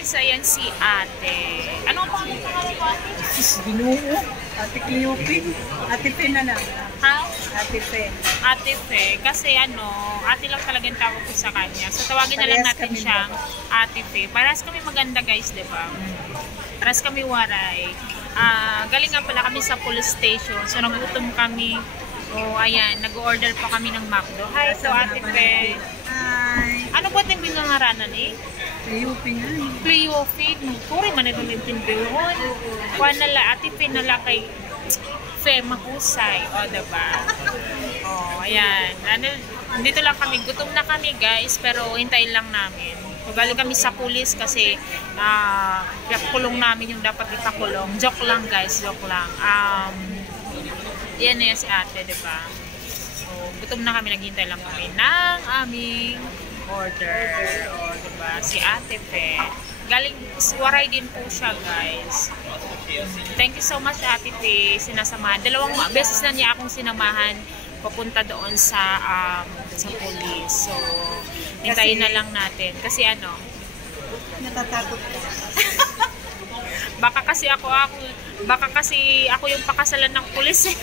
guys, ayan si ate. Ano ang pangalan ko ate? Ginoo. Ate Cleope. Ate Fe na lang. Ha? Ate Fe. Ate Fe. Kasi ano, ate lang talagang tawag ko sa kanya. So tawagin na lang natin siyang Ate Fe. Parehas kami maganda guys, di ba? Parehas kami waray. Galing nga pala kami sa police station. So nagutom kami. Oh, ayan, nag-order pa kami ng McDo. Hi, so Ate Fe. Hi. Ano ba yung binangaranan eh? Cleope nga. Cleope. Turi man ito yung tinbihon. Kuha nala, Ate Fe nala kay Fe mahusay. O, diba? O, ayan. Dito lang kami. Gutom na kami, guys. Pero hintayin lang namin. Galing kami sa pulis kasi kulong namin yung dapat itakulong. Joke lang, guys. Joke lang. Yan na si ate, diba? So, gutom na kami. Naghintay lang kami ng aming order. O, diba? Si Ate Fe. Galing, waray din po siya, guys. Thank you so much, Ate Fe. Sinasamahan. 2 beses na niya akong sinamahan papunta doon sa police. So, hintayin na lang natin. Kasi ano? Natatakot ka. Baka kasi ako yung pakasalan ng pulis eh.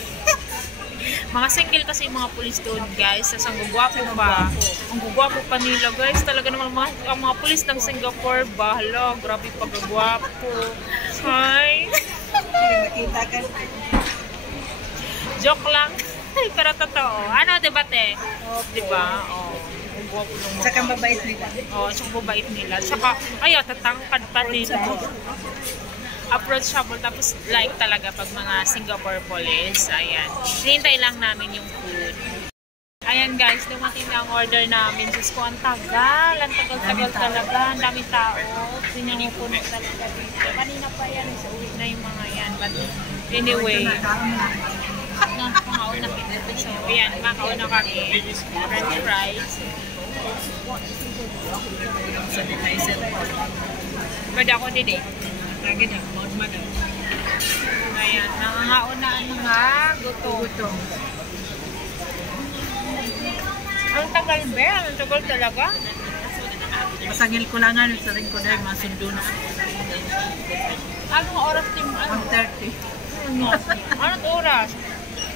Mga single kasi yung mga pulis doon, guys. Tapos ang gugwapo pa. Ang gugwapo pa nila, guys. Talaga naman ang mga pulis ng Singapore. Bahala, grabe pagagwapo. Hi! Makita ka. Joke lang. Pero totoo. Ano, diba, te? Diba? Oh. Ang gwapo ng mga. Saka mabait nila. Oh, saka mabait nila. Saka, ayaw, tatangkad pa nila. Approachable. Tapos, like talaga pag mga Singapore police. Ayan. Hinintay lang namin yung food. Ayan, guys. Dumating na ang order namin. Diyos ko, ang tagal. Ang tagal-tagal talaga. Ang daming tao. Sinangupuno talaga dito. Kanina pa yan. Sa uwi na yung mga yan. But anyway. Pangaon na kita. So, ayan. Makauna kami. French fries. Pwede ako din eh. Ayan, nangangaunaan mga gutom. Ang tagal ba? Ang tagal talaga? Masangil ko lang nga sa rin ko dahil masundo na. Anong oras din? 1:30. Anong oras?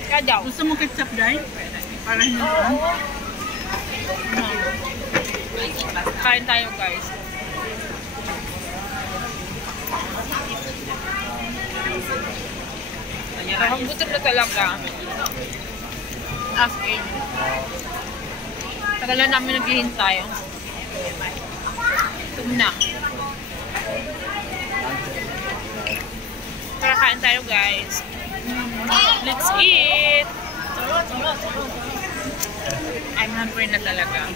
Kadaw? Gusto mo ketchup dahil? Para hindi Oo. Kain tayo, guys. Ang gutom na talaga. As in. Tagal na namin naghihintay. Gutom na. Tara, kain tayo, guys. Let's eat! I'm hungry na talaga.